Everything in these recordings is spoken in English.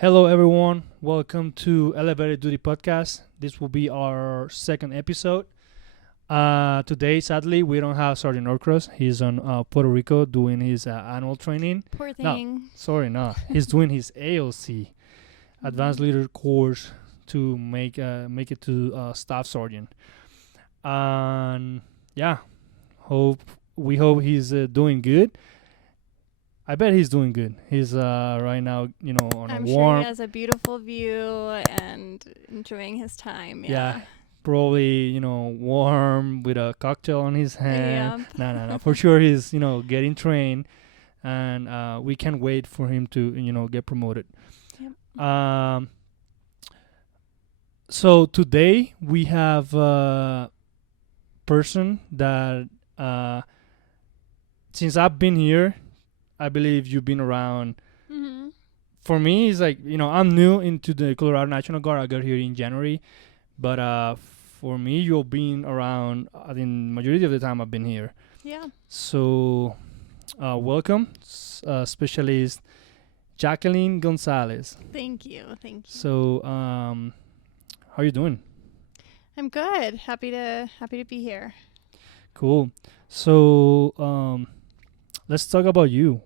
Hello, everyone. Welcome to Elevated Duty Podcast. This will be our second episode. Today, sadly, we don't have Sergeant Norcross. He's on Puerto Rico doing his annual training. Poor No, thing. no. He's doing his ALC, Advanced Mhm. Leader course, to make it to Staff Sergeant. And yeah, we hope he's doing good. I bet he's doing good. He's right now, on a I'm sure warm. he has a beautiful view and enjoying his time. Yeah, Yeah. probably warm with a cocktail on his hand. Yep. No. For sure, he's getting trained, and we can't wait for him to get promoted. Yep. So today we have a person that since I've been here, I believe you've been around. Mhm. For me, it's like I'm new into the Colorado National Guard. I got here in January, but for me, you've been around. I think majority of the time I've been here. Yeah. So, welcome, Specialist Jacqueline Gonzalez. Thank you. Thank you. So, how you doing? I'm good. Happy to be here. Cool. So, let's talk about you.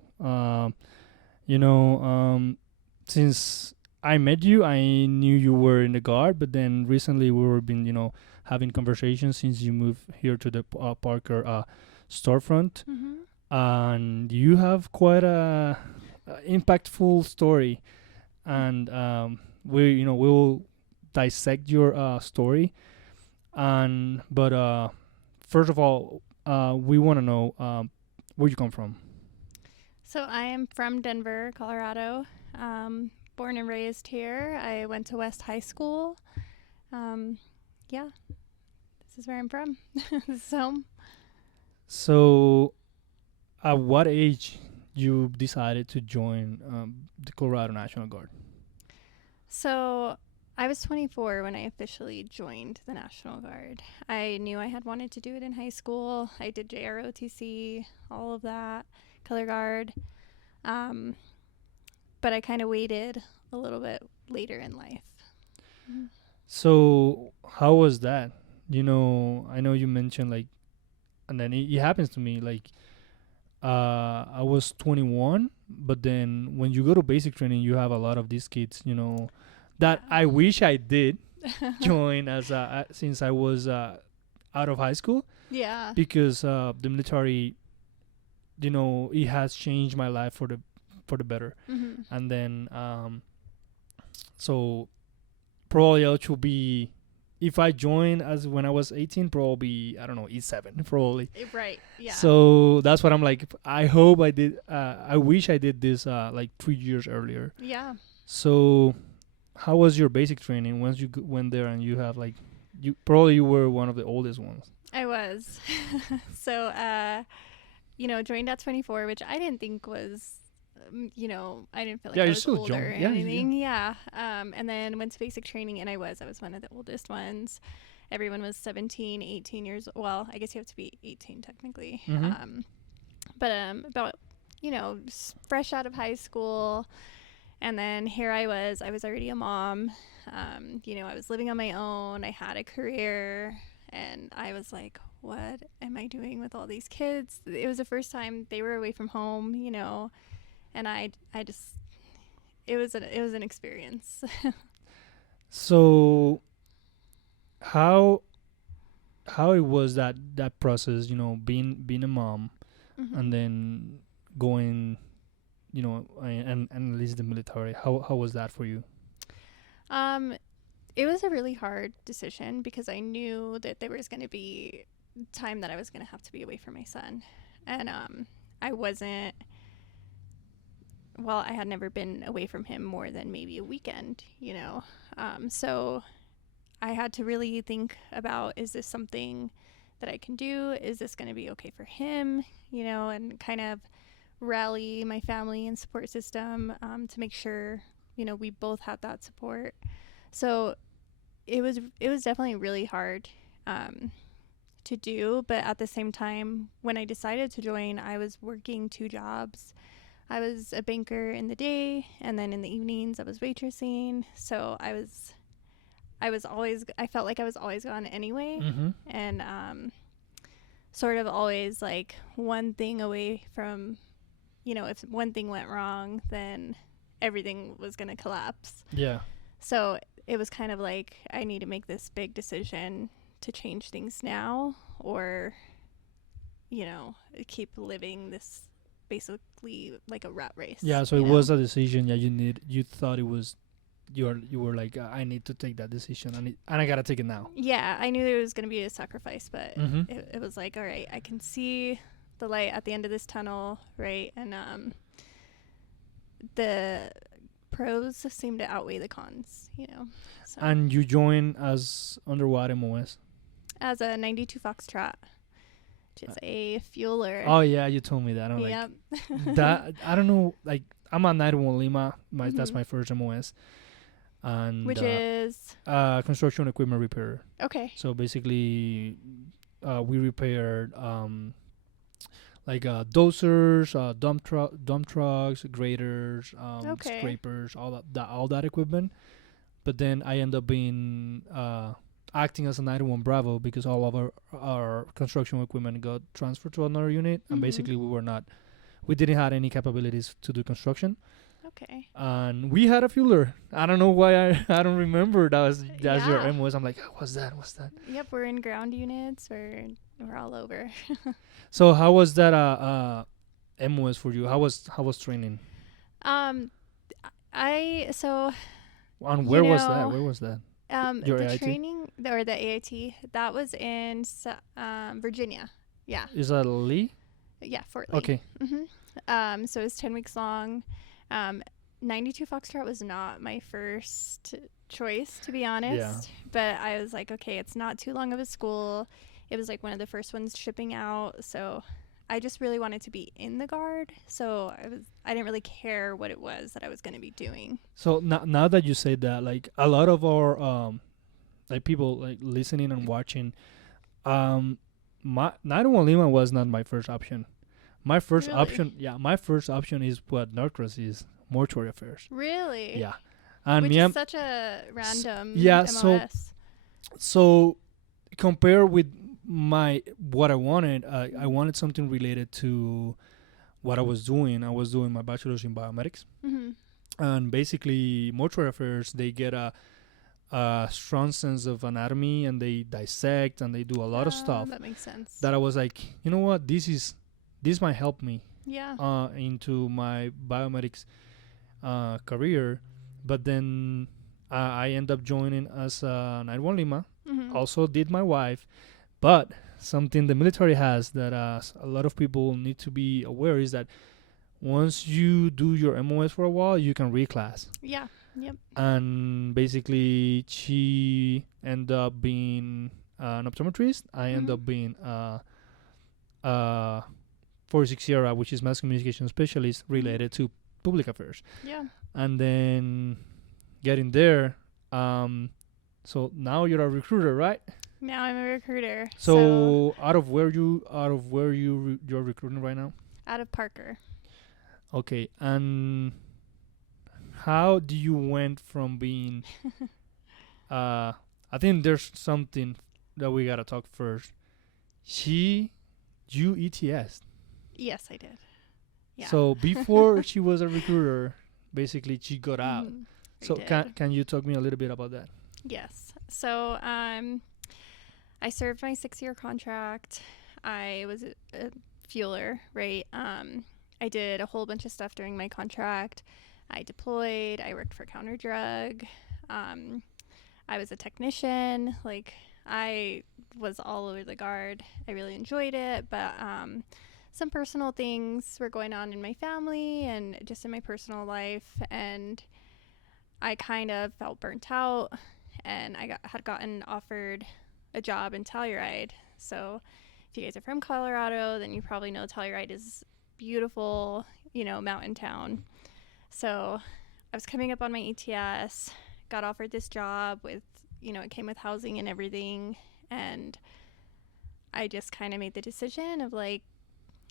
Since I met you, I knew you were in the guard, but then recently we were been, having conversations since you moved here to the Parker storefront, Mhm. and you have quite a impactful story, and we will dissect your story, and but first of all, we want to know where you come from. So I am from Denver, Colorado. Born and raised here. I went to West High School. Yeah. This is where I'm from. This is home. So, at what age you decided to join the Colorado National Guard? So I was 24 when I officially joined the National Guard. I knew I had wanted to do it in high school. I did JROTC, all of that, color guard. But I kind of waited a little bit later in life. So, how was that? I know you mentioned like, and then it happens to me like, I was 21, but then when you go to basic training, you have a lot of these kids, that I wish I did join as since I was out of high school, Yeah. because the military, it has changed my life for the better. Mhm. And then so probably I should be, if I joined as when I was 18, probably I don't know, E7 probably. Right. Yeah. So that's what I'm like. I hope I did. I wish I did this like 3 years earlier. Yeah. So how was your basic training once you went there and you have like, you were one of the oldest ones? I was. So, joined at 24, which I didn't think was, I didn't feel like Yeah, I you're was still older young. or Yeah, anything. Yeah. And then went to basic training, and I was one of the oldest ones. Everyone was 17, 18 years. Well, I guess you have to be 18 technically. Mhm. But about, fresh out of high school. And then here I was already a mom. I was living on my own. I had a career. And I was like, what am I doing with all these kids? It was the first time they were away from home, and I just, it was an experience. So how it was that process, being a mom, Mhm. and then going, and at least the military. How was that for you? It was a really hard decision because I knew that there was going to be time that I was going to have to be away from my son. And I wasn't, well, I had never been away from him more than maybe a weekend, So I had to really think about, is this something that I can do? Is this going to be okay for him? And kind of rally my family and support system to make sure, we both had that support. So it was definitely really hard to do, but at the same time, when I decided to join, I was working 2 jobs. I was a banker in the day, and then in the evenings I was waitressing. So I felt like I was always gone anyway. Mm-hmm. And sort of always like one thing away from, if one thing went wrong, then everything was going to collapse. Yeah. So it was kind of like, I need to make this big decision to change things now, or, keep living this basically like a rat race. Yeah. So it was a decision. Yeah. You thought it was, you were like, I need to take that decision, and I gotta take it now. Yeah, I knew there was going to be a sacrifice, but Mm-hmm. it was like, all right, I can see the light at the end of this tunnel, right? And the pros seem to outweigh the cons, So And you join as under what MOS? as a 92 Foxtrot, which is a fueler. Oh yeah, you told me that. I'm Yep. like that. I don't know. Like I'm on 91 Lima. That's Mhm. my first MOS, and Which is construction equipment repair. okay. So basically, we repaired like dozers, dump trucks, graders, Okay. scrapers, all that equipment. But then I end up being acting as a 91 Bravo because all of our construction equipment got transferred to another unit, and Mhm. basically we didn't have any capabilities to do construction, Okay. and we had a fueler. I don't know why I don't remember that's your Yeah. MOS. I'm like, what's that? Yep, we're in ground units. We're all over. So how was that MOS for you? How was training? So And You where was that? know, Where was that? Your the AIT? training or the AIT, that was in Virginia. Yeah. Is that Lee? Yeah, Fort Lee. Okay. So it was 10 weeks long. 92 Foxtrot was not my first choice, to be honest. Yeah. But I was like, okay, it's not too long of a school. It was like one of the first ones shipping out. So I just really wanted to be in the Guard. So I didn't really care what it was that I was going to be doing. So now that you say that, like a lot of our like people like listening and watching, my 91 Lima was not my first option. My first Really? option is what Norcross is, mortuary affairs. Really? Yeah, and Which me, is such a random yeah, MOS. so compare with what I wanted. I wanted something related to what I was doing. I was doing my bachelor's in biomedics, Mm-hmm. and basically mortuary affairs, they get a strong sense of anatomy, and they dissect and they do a lot of stuff That makes sense. that I was like, you know what, this might help me Yeah. into my biomedics career. But then I end up joining as 91 Lima. Mm-hmm. Also did my wife, but something the military has that a lot of people need to be aware is that once you do your MOS for a while, you can reclass. Yeah. Yep. And basically, she ended up being an optometrist. I end Mhm. up being 46 Sierra, which is mass communication specialist related to public affairs. Yeah. And then getting there, so now you're a recruiter, right? Now I'm a recruiter. So out of where you're recruiting right now? Out of Parker. Okay, and how do you went from being I think there's something that we gotta talk first. You ETS. Yes, I did. Yeah. So before she was a recruiter, basically she got out. Mhm. I So did. can you talk me a little bit about that? Yes. So I served my 6-year contract. I was a fueler, right? I did a whole bunch of stuff during my contract. I deployed. I worked for Counter Drug. I was a technician. Like, I was all over the Guard. I really enjoyed it, but some personal things were going on in my family and just in my personal life, and I kind of felt burnt out, and I had gotten offered a job in Telluride. So if you guys are from Colorado, then you probably know Telluride is beautiful, mountain town. So I was coming up on my ETS, got offered this job with, it came with housing and everything. And I just kind of made the decision of like,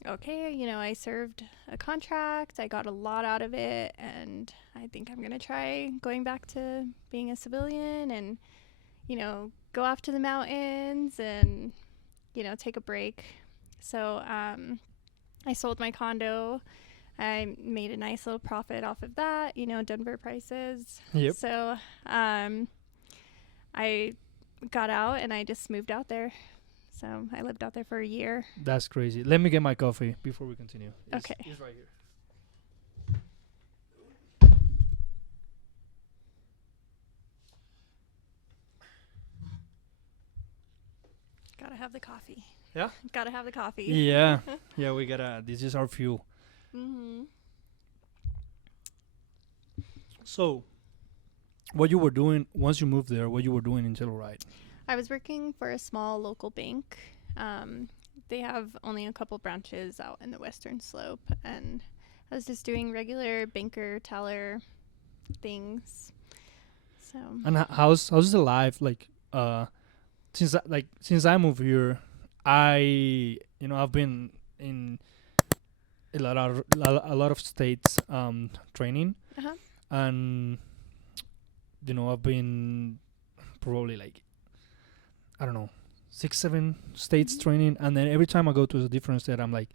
okay, I served a contract. I got a lot out of it, and I think I'm going to try going back to being a civilian and, go off to the mountains and, take a break. So I sold my condo. I made a nice little profit off of that, Denver prices. Yep. So I got out and I just moved out there. So I lived out there for a year. That's crazy. Let me get my coffee before we continue. Okay. It's right here. Gotta have the coffee. Yeah? Gotta have the coffee. Yeah. Yeah, we gotta. This is our fuel. Mm-hmm. So, what you were doing once you moved there, what you were doing in Telluride? I was working for a small local bank. They have only a couple branches out in the Western Slope, and I was just doing regular banker teller things. So. And how's the life like? Since I moved here, I've been in a lot of states training, Uh-huh. and I've been probably like, I don't know, 6-7 states training, and then every time I go to a different state, I'm like,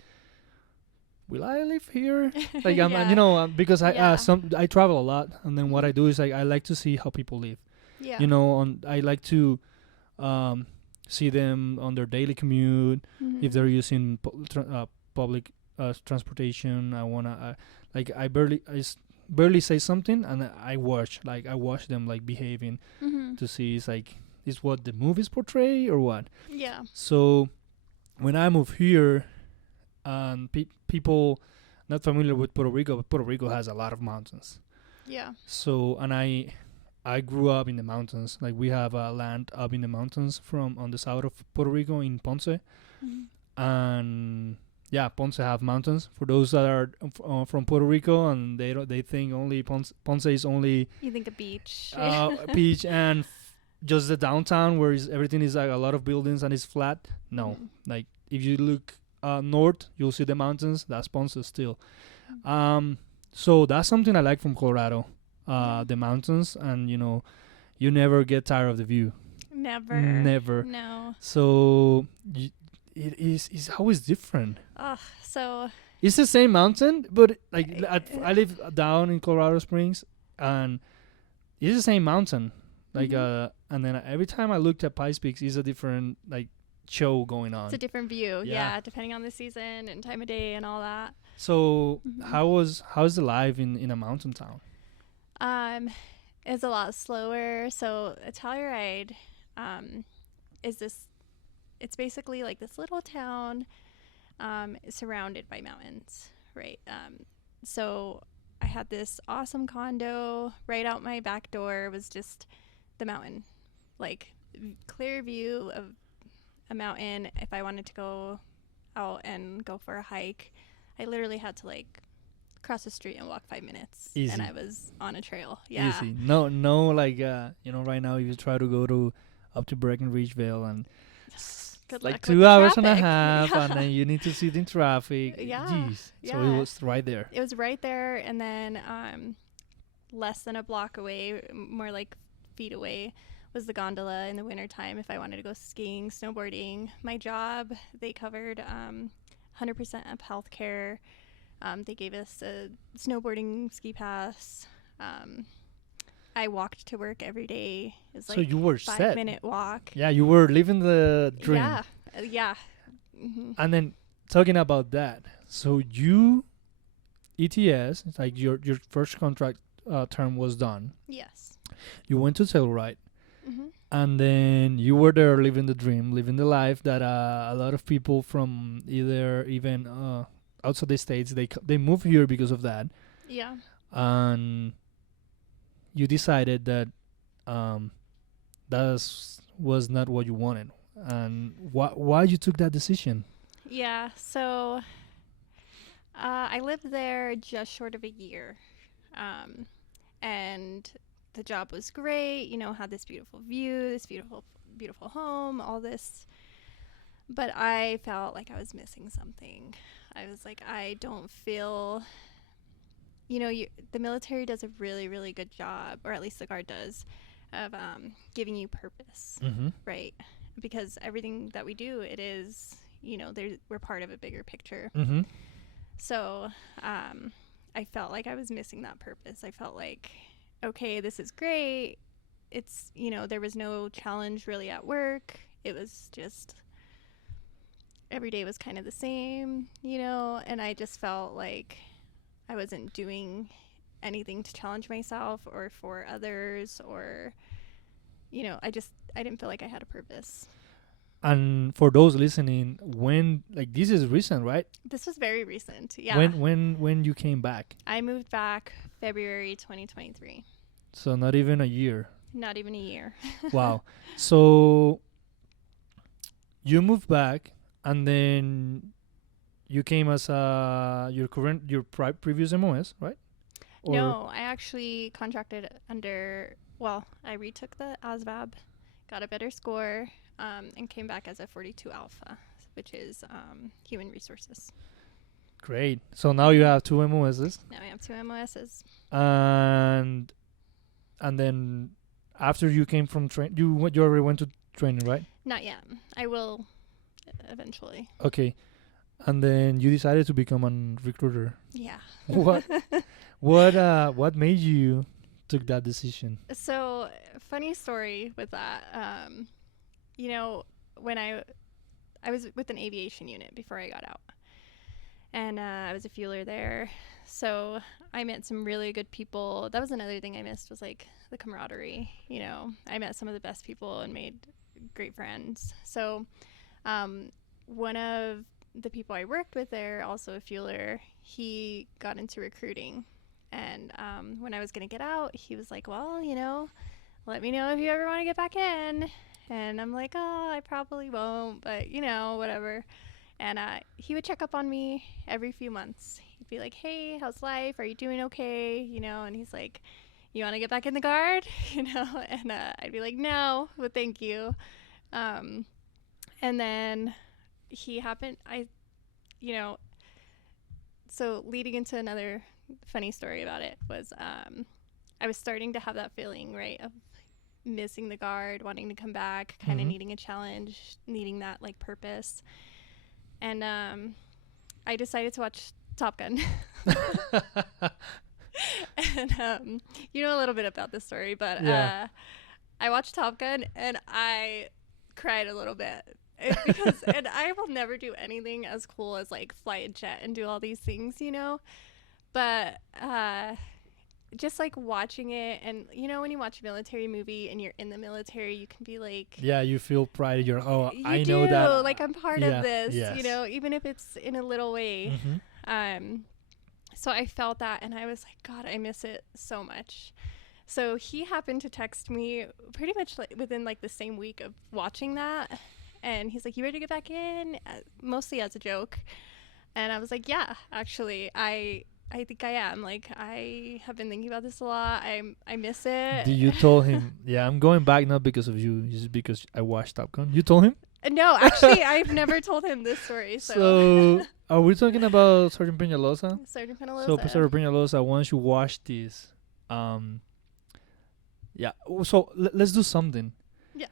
will I live here? Like Yeah. because Yeah. I travel a lot, and then what I do is I like to see how people live. Yeah. I like to see them on their daily commute. Mhm. If they're using public transportation, I wanna I barely say something, and I watch them like behaving Mhm. to see is what the movies portray or what. Yeah. So when I moved here, and people not familiar with Puerto Rico, but Puerto Rico has a lot of mountains. Yeah. So, and I grew up in the mountains. Like, we have land up in the mountains on the south of Puerto Rico in Ponce, Mhm. and yeah, Ponce have mountains. For those that are from Puerto Rico and they think only Ponce is only You think a beach? beach and just the downtown where everything is like a lot of buildings and it's flat. No, Mhm. like if you look north, you'll see the mountains. That's Ponce still. So that's something I like from Colorado, the mountains, and you never get tired of the view. Never. Never. No. So it's always different. So. It's the same mountain, but like I live down in Colorado Springs, and it's the same mountain. Like and then every time I looked at Pikes Peaks, it's a different like show going on. It's a different view, Yeah. depending on the season and time of day and all that. So how's the life in a mountain town? It's a lot slower. So a Telluride is this. It's basically like this little town, surrounded by mountains, right? So I had this awesome condo right out my back door was just the mountain, like clear view of a mountain. If I wanted to go out and go for a hike, I literally had to like cross the street and walk 5 minutes. Easy. And I was on a trail. Yeah. Easy. No, like right now if you try to go up to Breckenridgeville and Good like luck 2 with hours the and a traffic. half, Yeah. and then you need to sit in traffic. Yeah. Jeez. So Yeah. it was right there. It was right there, and then less than a block away, more like feet away, was the gondola in the wintertime if I wanted to go skiing, snowboarding. My job, they covered 100% of healthcare. They gave us a snowboarding ski pass. I walked to work every day. It was like So you were 5-minute walk. Yeah, you were living the dream. Yeah. Yeah. Mm-hmm. And then talking about that, so ETS, it's like your first contract term was done. Yes. You went to Telluride, Mm-hmm. and then you were there living the dream, living the life that a lot of people from even outside the states they move here because of that. Yeah. And you decided that that was not what you wanted, and why you took that decision? Yeah, so I lived there just short of a year, and the job was great. Had this beautiful view, this beautiful home, all this. But I felt like I was missing something. I was like, I don't feel, the military does a really, really good job, or at least the Guard does, of giving you purpose, Mm-hmm. right? Because everything that we do, it is, we're part of a bigger picture. Mm-hmm. So I felt like I was missing that purpose. I felt like, okay, this is great. It's, there was no challenge really at work. It was just, every day was kind of the same, and I just felt like I wasn't doing anything to challenge myself or for others, or, I didn't feel like I had a purpose. And for those listening, when like this is recent, right? This was very recent. Yeah. When you came back? I moved back February 2023. So not even a year. Not even a year. Wow. So you moved back, and then you came as your previous MOS, right? Or No, I actually contracted under, I retook the ASVAB, got a better score, and came back as a 42 Alpha, which is human resources. Great. So now you have 2 MOSs. Now I have 2 MOSs. And then after you came from you already went to training, right? Not yet. I will eventually. Okay. And then you decided to become a recruiter. Yeah. What made you took that decision? So, funny story with that. When I was with an aviation unit before I got out, and I was a fueler there. So I met some really good people. That was another thing I missed, was like the camaraderie. I met some of the best people and made great friends. So one of the people I worked with there, also a fueler, he got into recruiting. And when I was going to get out, he was like, well, let me know if you ever want to get back in. And I'm like, oh, I probably won't, but, whatever. And he would check up on me every few months. He'd be like, hey, how's life? Are you doing okay? And he's like, you want to get back in the Guard? And I'd be like, no, but thank you. And then he happened, so leading into another funny story about it was I was starting to have that feeling, right, of missing the Guard, wanting to come back, kind of needing a challenge, needing that like purpose. And I decided to watch Top Gun. And you know a little bit about this story, but Yeah. I watched Top Gun and I cried a little bit. Because and I will never do anything as cool as like fly a jet and do all these things, but just like watching it, and when you watch a military movie and you're in the military, you can be like, Yeah, you feel pride. I do, know that. like I'm part of this, yes. Even if it's in a little way. Mm-hmm. So I felt that, and I was like, God, I miss it so much. So he happened to text me pretty much like within like the same week of watching that. And he's like, you ready to get back in? Mostly as a joke. And I was like, yeah, actually, I think I am. Like, I have been thinking about this a lot. I miss it. Did you told him, yeah, I'm going back not because of you, just because I watched Top Gun? You told him? No, actually, I've never told him this story. So are we talking about Sergeant Peñalosa? Sergeant Peñalosa. So Sergeant Peñalosa, once you watch this, yeah. So let's do something. Yeah.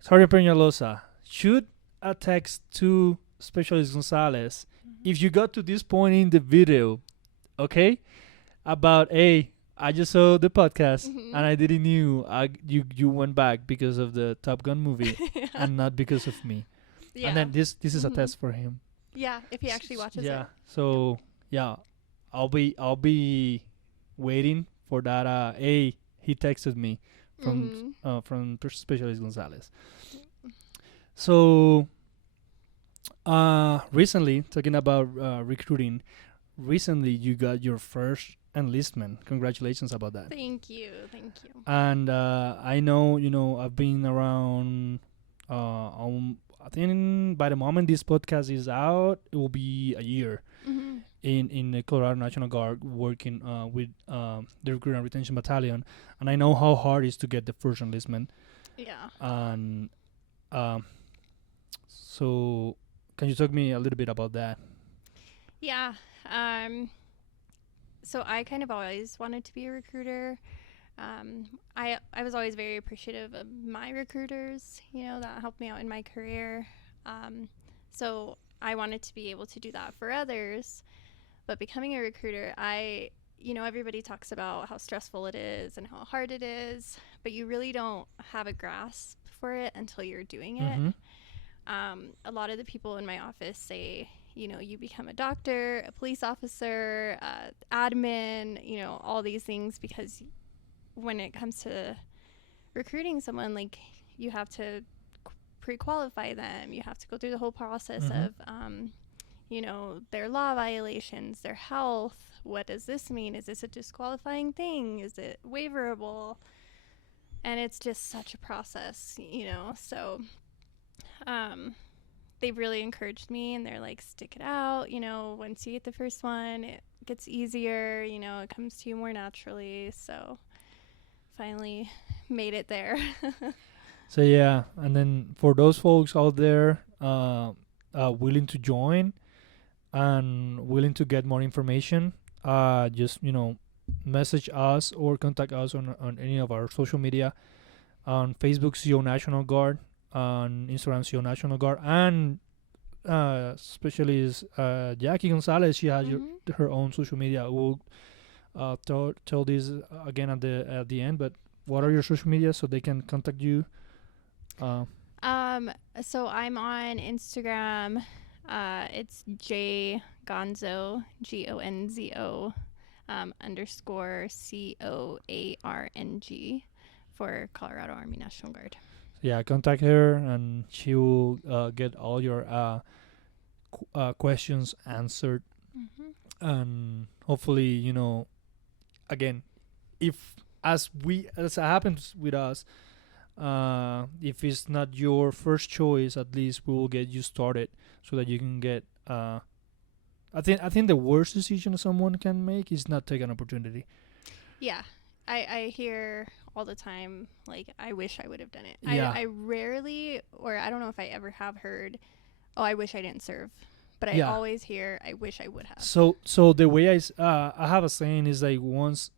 Sergeant Peñalosa, shoot a text to Specialist Gonzalez if you got to this point in the video, okay? About, hey, I just saw the podcast and I didn't knew you went back because of the Top Gun movie and not because of me. Yeah. And then this is a test for him. Yeah, if he actually watches yeah. it. So yeah, I'll be waiting for that. Hey, he texted me from Specialist Gonzalez. So recently, talking about recruiting, recently you got your first enlistment. Congratulations about that. Thank you. And I know, I've been around I think by the moment this podcast is out, it will be a year in the Colorado National Guard working with the Recruit and Retention Battalion, and I know how hard it is to get the first enlistment. Yeah. And so can you talk me a little bit about that? Yeah. So I kind of always wanted to be a recruiter. I was always very appreciative of my recruiters, that helped me out in my career. So I wanted to be able to do that for others. But becoming a recruiter, everybody talks about how stressful it is and how hard it is, but you really don't have a grasp for it until you're doing it. Mm-hmm. A lot of the people in my office say, you become a doctor, a police officer, admin, all these things, because when it comes to recruiting someone, like, you have to pre-qualify them. You have to go through the whole process Mm-hmm. of, their law violations, their health. What does this mean? Is this a disqualifying thing? Is it waiverable? And it's just such a process, So, they've really encouraged me, and they're like, stick it out. Once you get the first one, it gets easier. It comes to you more naturally. So, finally made it there. So yeah, and then for those folks out there willing to join and willing to get more information, just message us or contact us on any of our social media. On Facebook, CO National Guard. On Instagram, CO National Guard. And especially is Jackie Gonzalez. She has her own social media. We'll tell this again at the end. But what are your social media so they can contact you? So I'm on Instagram. It's J Gonzo, GONZO, underscore COARNG for Colorado Army National Guard. Yeah, contact her and she will get all your questions answered. Mm-hmm. And hopefully, again, if as happens with us, if it's not your first choice, at least we will get you started so that you can get. I think the worst decision someone can make is not take an opportunity. Yeah, I hear all the time, like, I wish I would have done it. Yeah. I rarely, or I don't know if I ever have heard, oh, I wish I didn't serve. But I Yeah. always hear, I wish I would have. So the way I have a saying is like once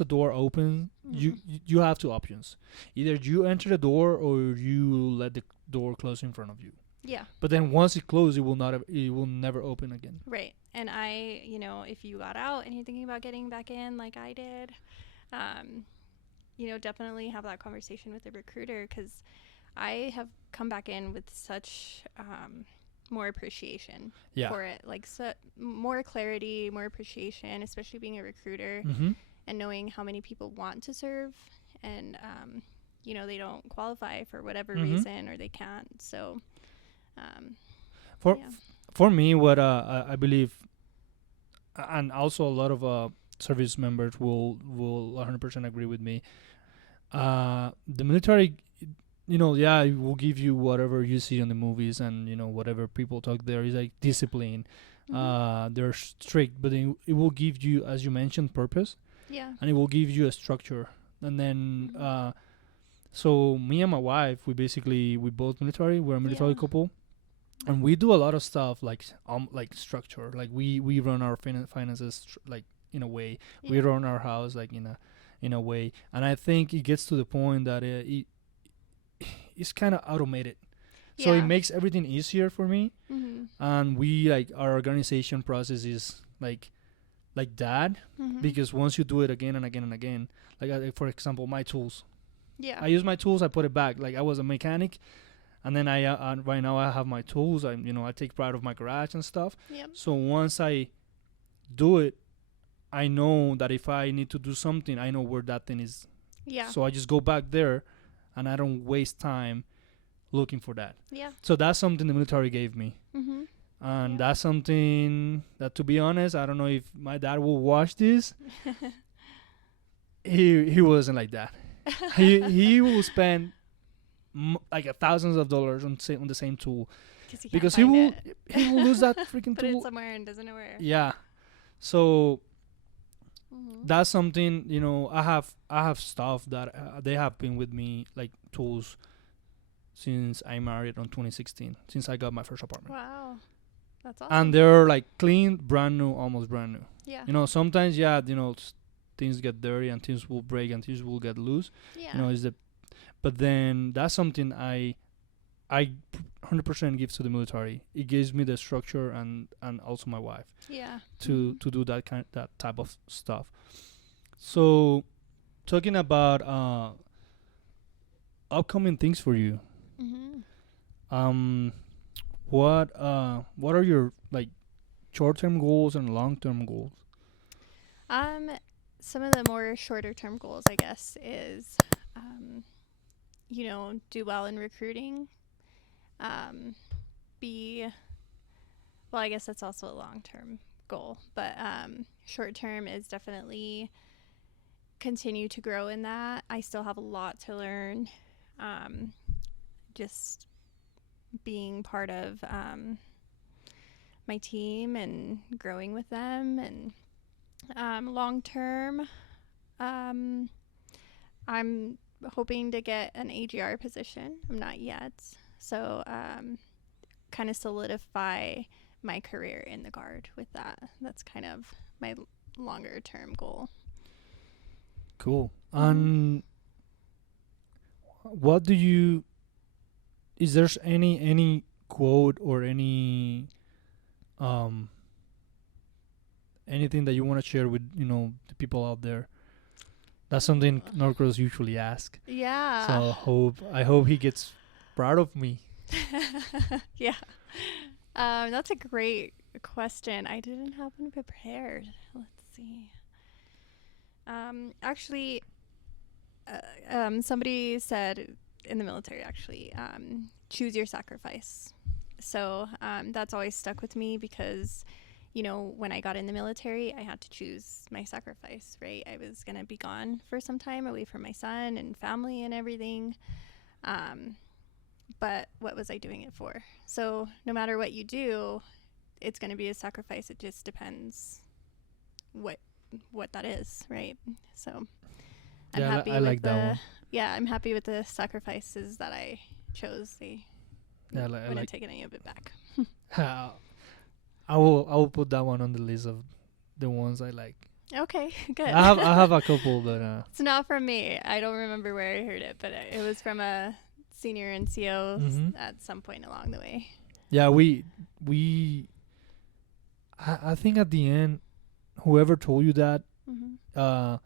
a door opens, you have two options. Either you enter the door or you let the door close in front of you. Yeah. But then once it closes, it will never open again. Right. And if you got out and you're thinking about getting back in like I did, definitely have that conversation with the recruiter, because I have come back in with such more appreciation for it, like more clarity, more appreciation, especially being a recruiter and knowing how many people want to serve and they don't qualify for whatever reason, or they can't. So for me, what I believe, and also a lot of service members will 100% agree with me. The military, it will give you whatever you see in the movies, and whatever people talk there is like discipline. They're strict, but it will give you, as you mentioned, purpose. Yeah. And it will give you a structure. And then so me and my wife, we both military. We're a military couple. And we do a lot of stuff like structure. Like we run our finances like in a way. Yeah. We run our house like in a way. And I think it gets to the point that it's kind of automated. So it makes everything easier for me. And we our organization process is like that, because once you do it again and again and again, like for example, my tools. Yeah. I use my tools. I put it back. Like I was a mechanic. And then right now I have my tools. I take pride of my garage and stuff. Yep. So once I do it, I know that if I need to do something, I know where that thing is. Yeah. So I just go back there, and I don't waste time looking for that. Yeah. So that's something the military gave me. And that's something that, to be honest, I don't know if my dad will watch this. He wasn't like that. he will spend like thousands of dollars on the same tool, because he will lose that freaking tool. Put it somewhere and doesn't know where. Yeah. So that's something, I have stuff that they have been with me, like tools, since I married on 2016, since I got my first apartment. Wow, That's awesome. And they're like clean, brand new, almost brand new. Yeah. You know, sometimes things get dirty and things will break and things will get loose. Yeah. You know, but then that's something I 100% give to the military. It gives me the structure and also my wife Yeah. to do that type of stuff. So, talking about upcoming things for you, Mm-hmm. what are your like short-term goals and long-term goals? Some of the more shorter term goals, I guess, is, do well in recruiting. Well, I guess that's also a long term goal, but short term is definitely continue to grow in that. I still have a lot to learn. Just being part of my team and growing with them, and long term, I'm hoping to get an AGR position. I'm not yet. So kind of solidify my career in the Guard with that. That's kind of my longer term goal. Cool. And what do you? Is there any quote or any anything that you want to share with the people out there? That's something Norcross usually ask. Yeah. So I hope he gets proud of me. Yeah. That's a great question. I didn't have one prepared. Let's see. Actually, somebody said in the military, actually, choose your sacrifice. So that's always stuck with me because, when I got in the military, I had to choose my sacrifice, right? I was going to be gone for some time away from my son and family and everything. But what was I doing it for? So no matter what you do, it's going to be a sacrifice. It just depends what that is, right? So I'm happy I with like that one. Yeah, I'm happy with the sacrifices that I chose. I wouldn't take any of it back. I will put that one on the list of the ones I like. Okay, good. I have a couple, but it's not from me. I don't remember where I heard it, but it was from a senior NCO at some point along the way. Yeah, I think at the end, whoever told you that, I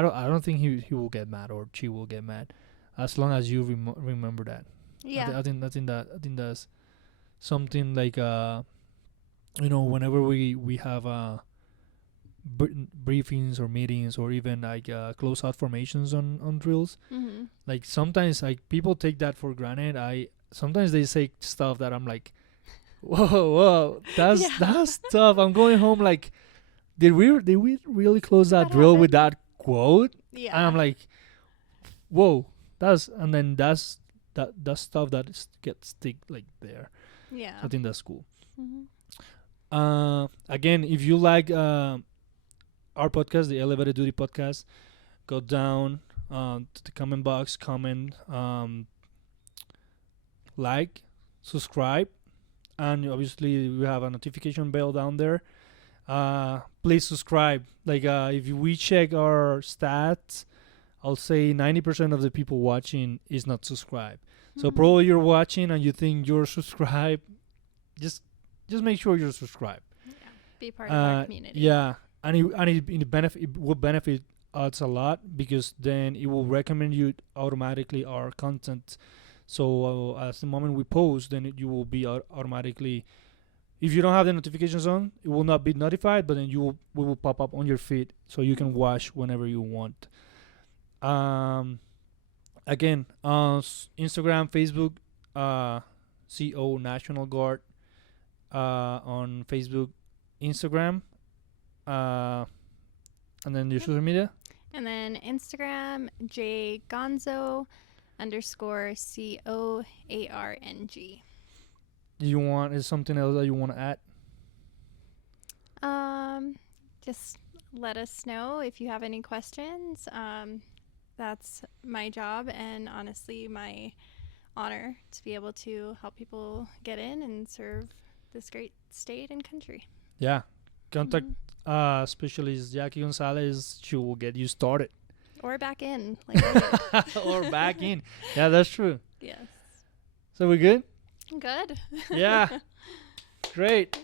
don't think he will get mad or she will get mad, as long as you remember that. Yeah, I think that's something like whenever we have briefings or meetings or even like close out formations on drills. Like sometimes like people take that for granted. Sometimes they say stuff that I'm like, whoa, that's tough. I'm going home like, did we really close that drill with that quote? Yeah, And I'm like, whoa, that's stuff that gets stick like there. Yeah, I think that's cool. Again, if you like our podcast, the Elevated Duty podcast, go down to the comment box, comment, like, subscribe, and obviously we have a notification bell down there. Please subscribe. Like if we check our stats, I'll say 90% of the people watching is not subscribed. So probably you're watching and you think you're subscribed. Just make sure you're subscribed. Yeah, be part of our community. Yeah, and it will benefit us a lot because then it will recommend you automatically our content. So as the moment we post, then you will be automatically. If you don't have the notifications on, it will not be notified, but then we will pop up on your feed so you can watch whenever you want. Again, Instagram, Facebook, CO National Guard, on Facebook, Instagram, and then your social media. And then Instagram, jgonzo _COARNG. Is something else that you want to add? Just let us know if you have any questions. That's my job and honestly my honor to be able to help people get in and serve this great state and country. Yeah. Contact specialist Jackie Gonzalez. She will get you started. Or back in. Like I did. Or back in. Yeah, that's true. Yes. So we good? Good. Yeah. Great.